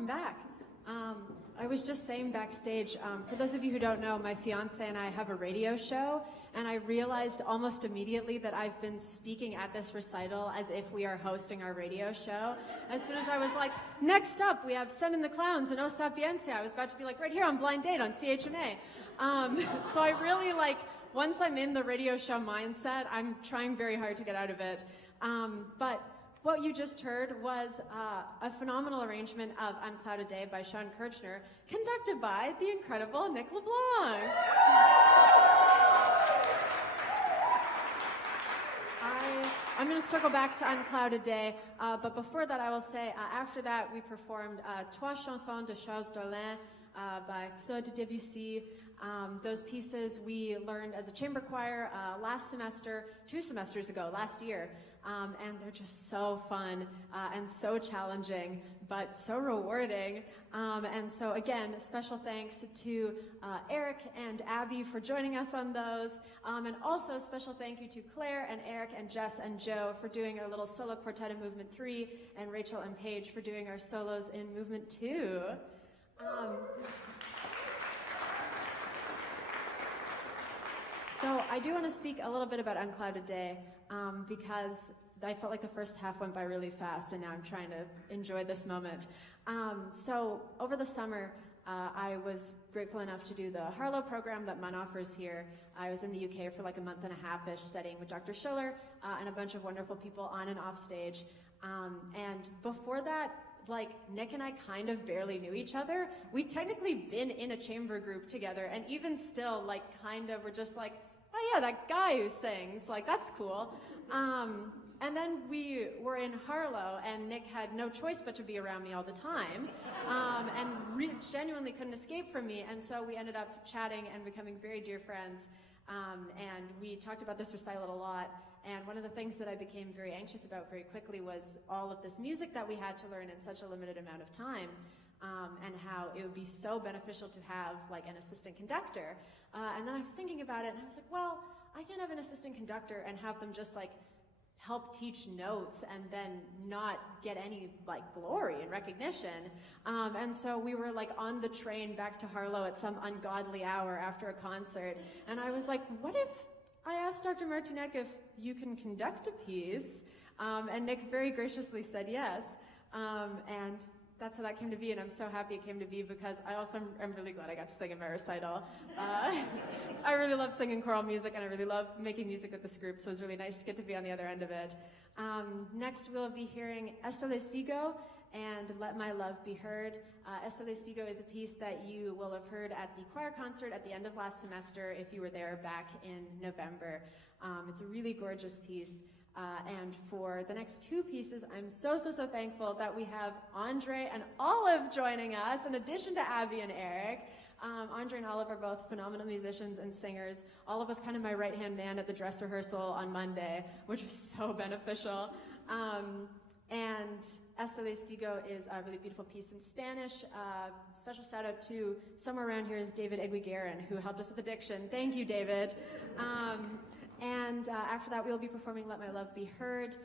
welcome back. I was just saying backstage, for those of you who don't know, my fiance and I have a radio show, and I realized almost immediately that I've been speaking at this recital as if we are hosting our radio show. As soon as I was like, next up, we have Send in the Clowns and O Sapienza, I was about to be like, right here on Blind Date on CHMA. So I really once I'm in the radio show mindset, I'm trying very hard to get out of it. But what you just heard was a phenomenal arrangement of Unclouded Day by Shawn Kirchner, conducted by the incredible Nick Leblanc. I'm going to circle back to Unclouded Day, but before that I will say, after that we performed Trois Chansons de Charles Darlin by Claude Debussy. Those pieces we learned as a chamber choir last year, and they're just so fun and so challenging, but so rewarding. And so again, special thanks to Eric and Abby for joining us on those, and also a special thank you to Claire and Eric and Jess and Joe for doing our little solo quartet in Movement 3, and Rachel and Paige for doing our solos in Movement 2. So I do want to speak a little bit about Unclouded Day, because I felt like the first half went by really fast, and now I'm trying to enjoy this moment. So over the summer, I was grateful enough to do the Harlow program that MUN offers here. I was in the UK for like a month and a half-ish studying with Dr. Schiller and a bunch of wonderful people on and off stage. And before that, Nick and I kind of barely knew each other. We'd technically been in a chamber group together, and even still, we're just like, oh yeah, that guy who sings, that's cool. And then we were in Harlow, and Nick had no choice but to be around me all the time, and genuinely couldn't escape from me, and so we ended up chatting and becoming very dear friends, and we talked about this recital a lot. And one of the things that I became very anxious about very quickly was all of this music that we had to learn in such a limited amount of time, and how it would be so beneficial to have an assistant conductor. And then I was thinking about it, and I was like, well, I can't have an assistant conductor and have them just help teach notes and then not get any glory and recognition. And so we were on the train back to Harlow at some ungodly hour after a concert, and I was like, what if I asked Dr. Martinek if you can conduct a piece? And Nick very graciously said yes. And that's how that came to be, and I'm so happy it came to be, because I also am really glad I got to sing in my recital. I really love singing choral music, and I really love making music with this group, so it was really nice to get to be on the other end of it. Next we'll be hearing Esto Digo and Let My Love Be Heard. Esto Digo is a piece that you will have heard at the choir concert at the end of last semester if you were there back in November. It's a really gorgeous piece. And for the next two pieces, I'm so thankful that we have Andre and Olive joining us, in addition to Abby and Eric. Andre and Olive are both phenomenal musicians and singers. Olive was kind of my right-hand man at the dress rehearsal on Monday, which was so beneficial. And Esto Digo is a really beautiful piece in Spanish. Special shout out to, somewhere around here is David Eguiguerin, who helped us with the diction. Thank you, David. And after that, we'll be performing Let My Love Be Heard.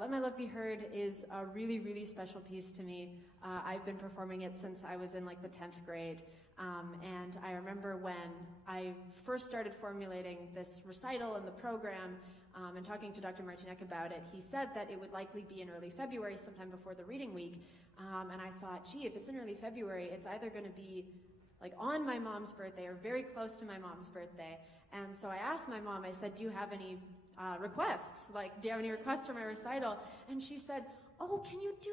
Let My Love Be Heard is a really special piece to me. I've been performing it since I was in the 10th grade. And I remember when I first started formulating this recital and the program, and talking to Dr. Martinek about it, he said that it would likely be in early February, sometime before the reading week. And I thought, gee, if it's in early February, it's either going to be on my mom's birthday or very close to my mom's birthday. And so I asked my mom, I said, do you have any requests? Do you have any requests for my recital? And she said, oh, can you do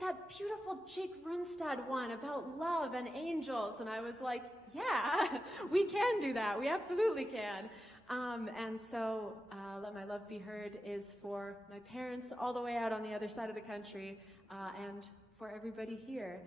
that beautiful Jake Runestad one about love and angels? And I was like, yeah, we can do that. We absolutely can. And so Let My Love Be Heard is for my parents all the way out on the other side of the country, and for everybody here.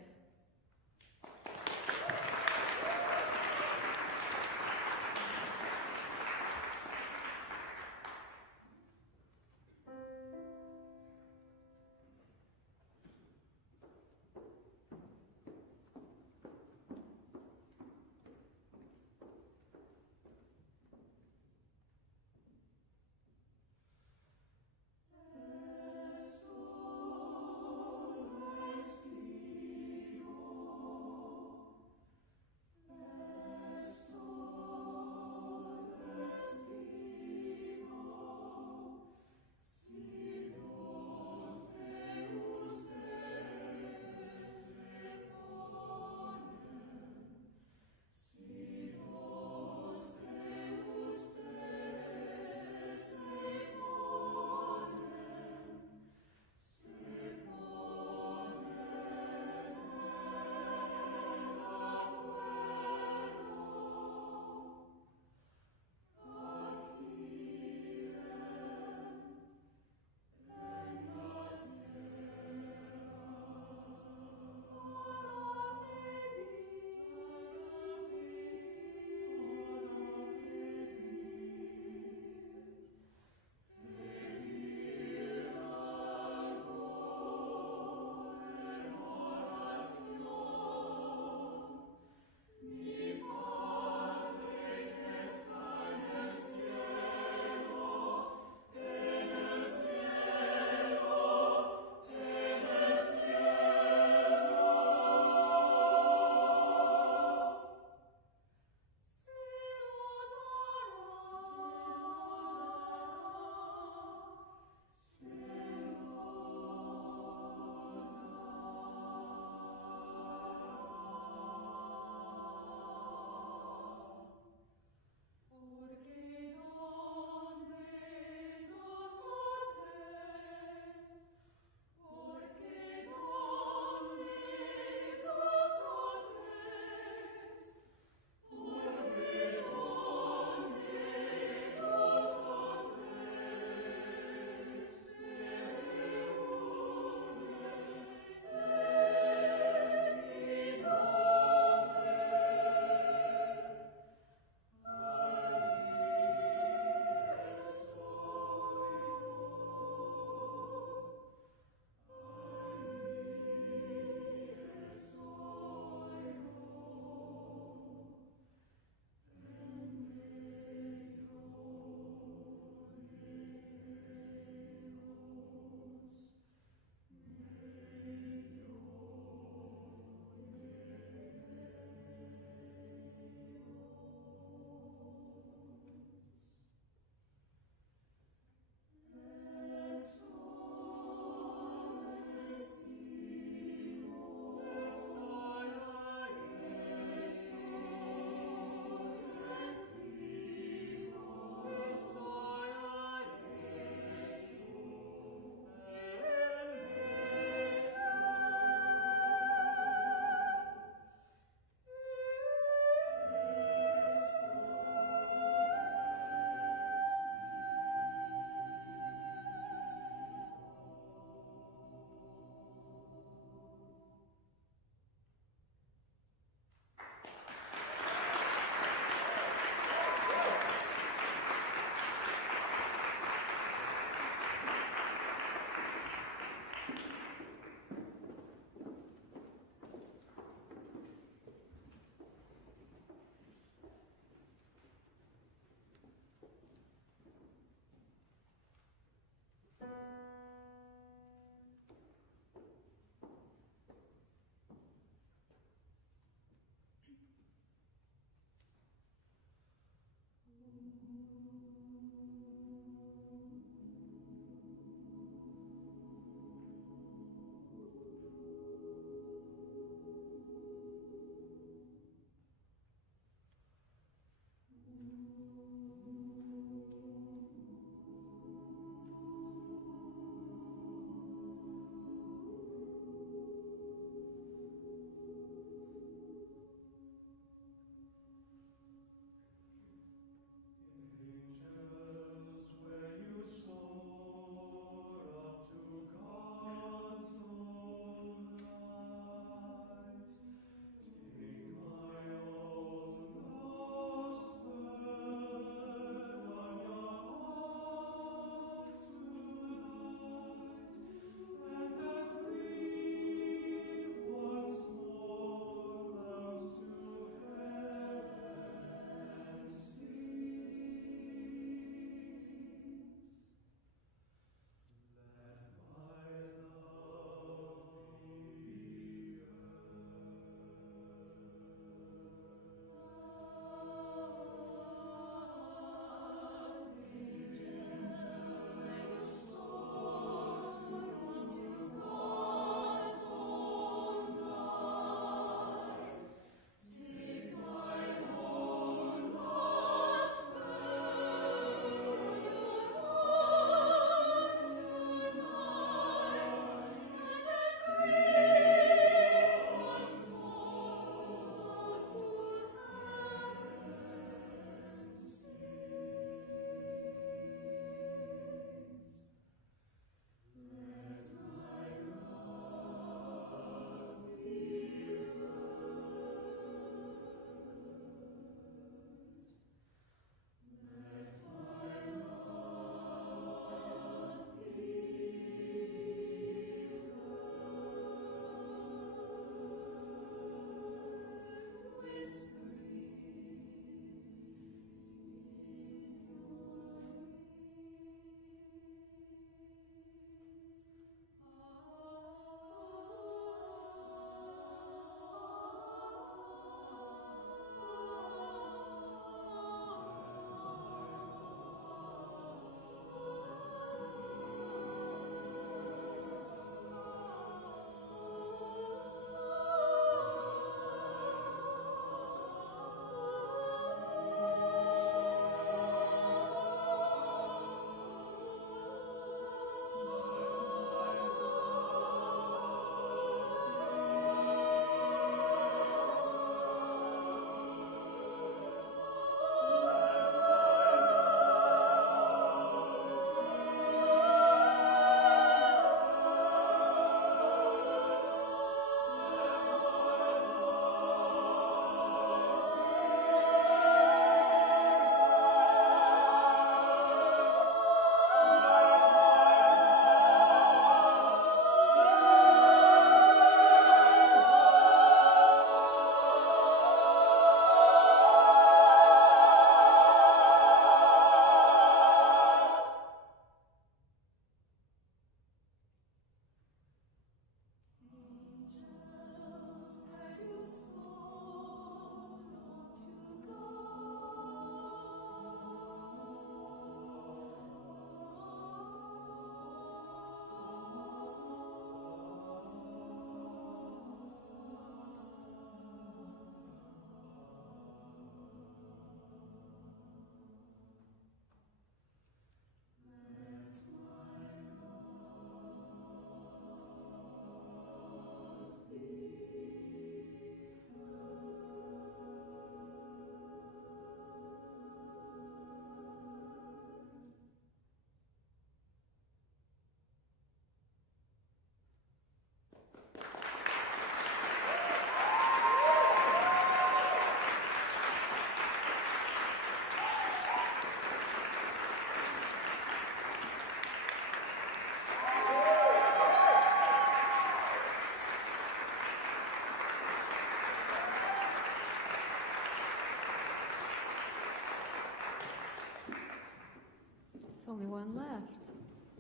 There's only one left.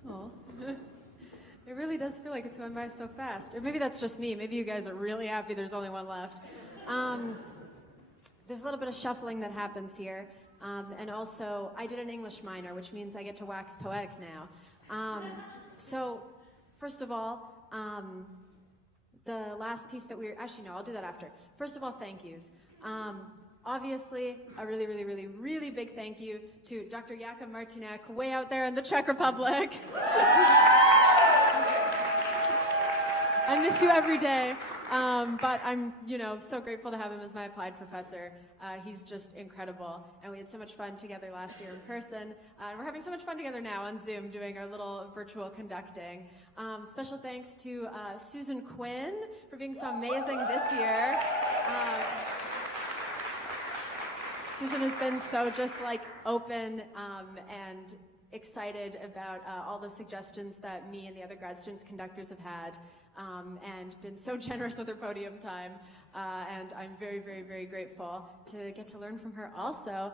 Oh. It really does feel like it's going by so fast. Or maybe that's just me. Maybe you guys are really happy there's only one left. There's a little bit of shuffling that happens here. And also, I did an English minor, which means I get to wax poetic now. So, first of all, the last piece that actually, no, I'll do that after. First of all, thank yous. Obviously, a really, really, really, really big thank you to Dr. Jakub Martinek, way out there in the Czech Republic. I miss you every day, but I'm, so grateful to have him as my applied professor. He's just incredible, and we had so much fun together last year in person, and we're having so much fun together now on Zoom doing our little virtual conducting. Special thanks to Susan Quinn for being so amazing this year. Susan has been so just open and excited about all the suggestions that me and the other grad students conductors have had, and been so generous with her podium time, and I'm very, very, very grateful to get to learn from her also.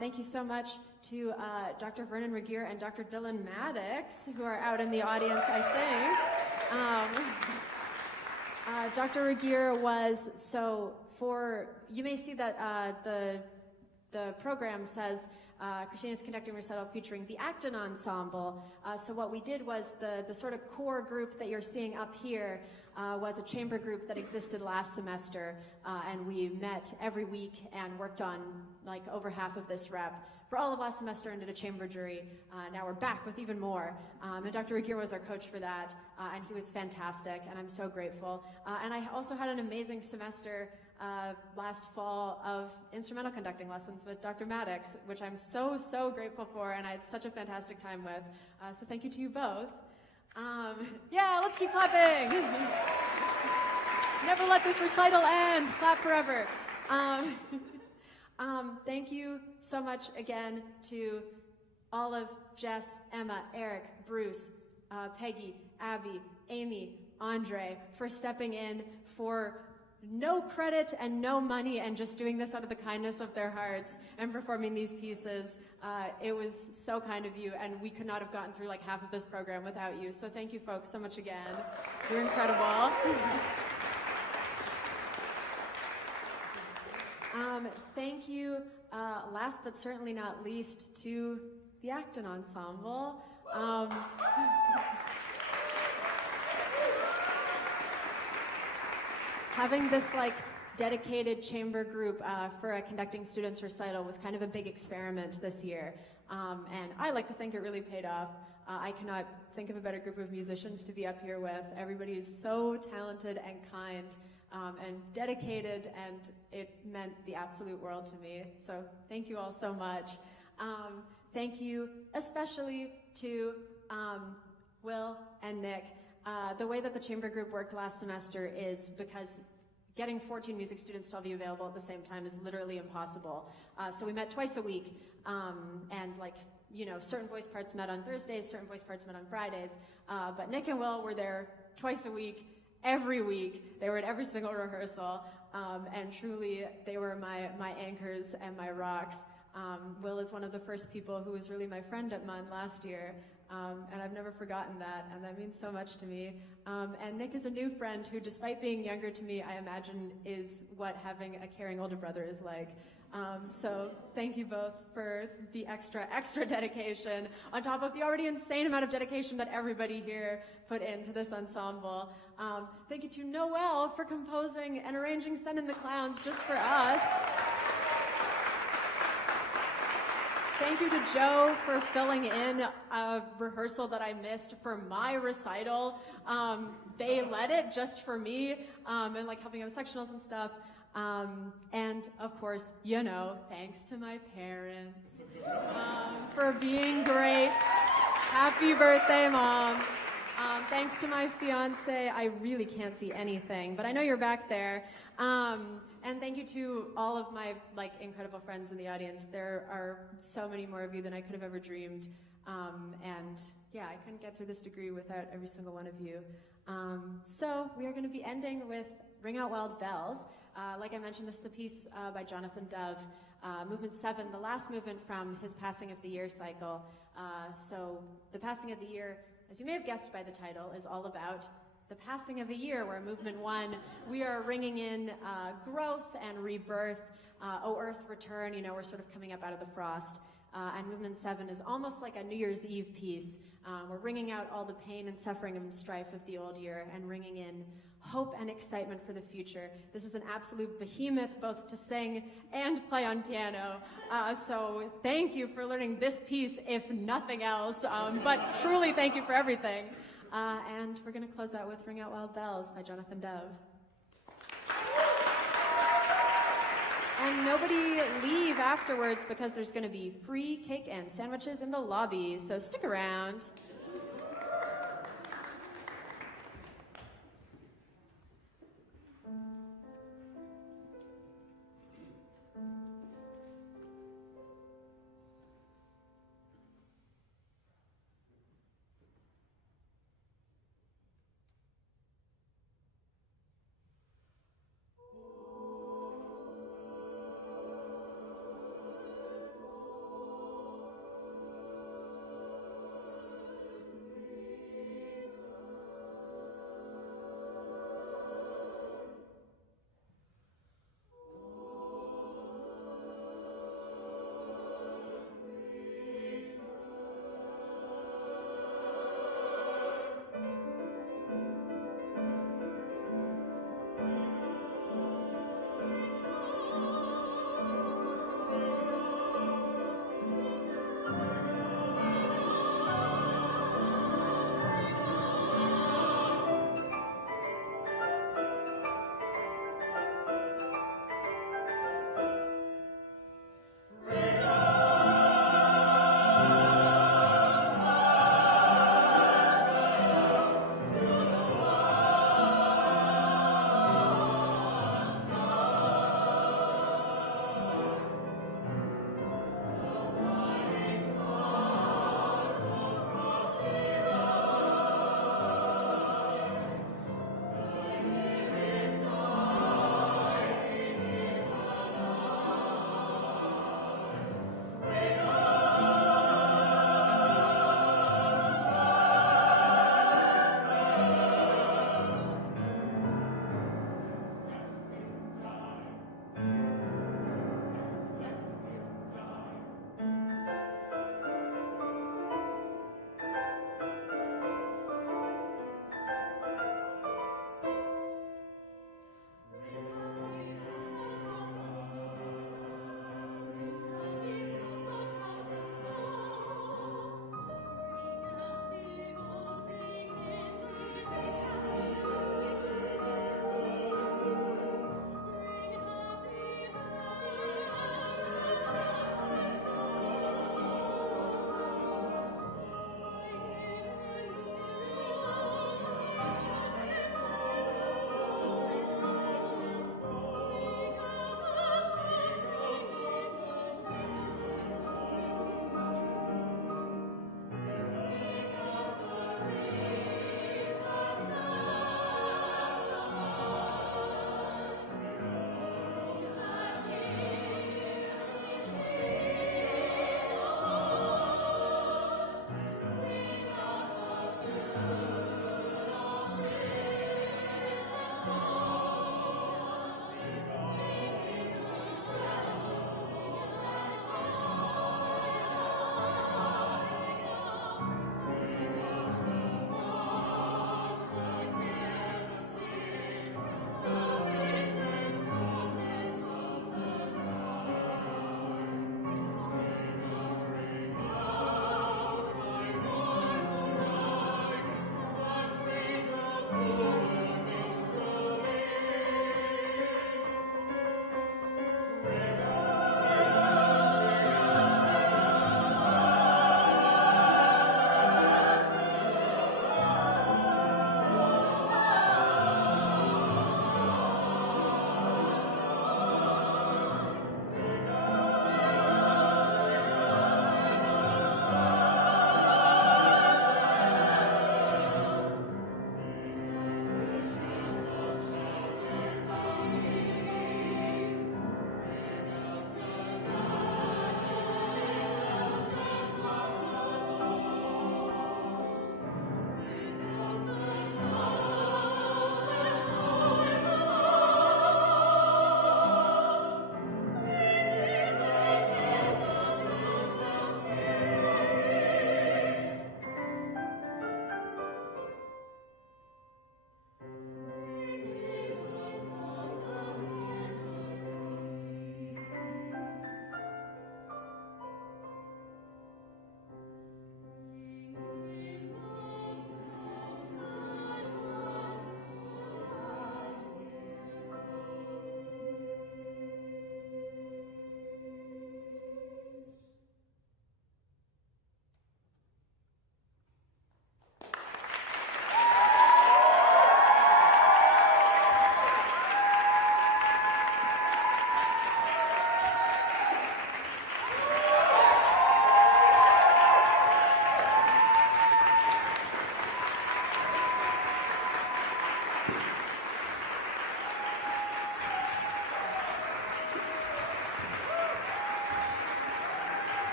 Thank you so much to Dr. Vernon Regier and Dr. Dylan Maddox, who are out in the audience, I think. Dr. Regier was, you may see that the program says Christina's conducting recital featuring the Acton Ensemble. So what we did was the sort of core group that you're seeing up here was a chamber group that existed last semester, and we met every week and worked on over half of this rep for all of last semester and did a chamber jury. Now we're back with even more. And Dr. Regier was our coach for that, and he was fantastic, and I'm so grateful. And I also had an amazing semester last fall of instrumental conducting lessons with Dr. Maddox, which I'm so, so grateful for, and I had such a fantastic time with. So thank you to you both. Yeah, let's keep clapping. Never let this recital end. Clap forever. Thank you so much again to Olive, Jess, Emma, Eric, Bruce, Peggy, Abby, Amy, Andre, for stepping in for no credit and no money and just doing this out of the kindness of their hearts and performing these pieces. It was so kind of you, and we could not have gotten through half of this program without you. So thank you folks so much again. You're incredible. Thank you, last but certainly not least, to the Acton Ensemble. Having this dedicated chamber group for a conducting students recital was kind of a big experiment this year, and I like to think it really paid off. I cannot think of a better group of musicians to be up here with. Everybody is so talented and kind and dedicated, and it meant the absolute world to me. So thank you all so much. Thank you especially to Will and Nick. The way that the chamber group worked last semester is because getting 14 music students to all be available at the same time is literally impossible. So we met twice a week, and certain voice parts met on Thursdays, certain voice parts met on Fridays, but Nick and Will were there twice a week, every week. They were at every single rehearsal, and truly they were my anchors and my rocks. Will is one of the first people who was really my friend at MUN last year, and I've never forgotten that, and that means so much to me. And Nick is a new friend who, despite being younger to me, I imagine is what having a caring older brother is like. So thank you both for the extra dedication, on top of the already insane amount of dedication that everybody here put into this ensemble. Thank you to Noelle for composing and arranging Send in the Clowns just for us. Thank you to Joe for filling in a rehearsal that I missed for my recital. They led it just for me, and helping with sectionals and stuff. And of course, thanks to my parents for being great. Happy birthday, Mom. Thanks to my fiance. I really can't see anything, but I know you're back there. And thank you to all of my incredible friends in the audience. There are so many more of you than I could have ever dreamed. And yeah, I couldn't get through this degree without every single one of you. So we are going to be ending with Ring Out Wild Bells. Like I mentioned, this is a piece by Jonathan Dove, Movement 7, the last movement from his Passing of the Year cycle. So the Passing of the Year, as you may have guessed by the title, is all about the passing of a year, where Movement 1, we are ringing in growth and rebirth. O Earth, return, you know, we're sort of coming up out of the frost. And Movement 7 is almost like a New Year's Eve piece. We're ringing out all the pain and suffering and strife of the old year and ringing in hope and excitement for the future. This is an absolute behemoth, both to sing and play on piano. So thank you for learning this piece, if nothing else. But truly, thank you for everything. And we're going to close out with Ring Out Wild Bells by Jonathan Dove. And nobody leave afterwards, because there's going to be free cake and sandwiches in the lobby, so stick around.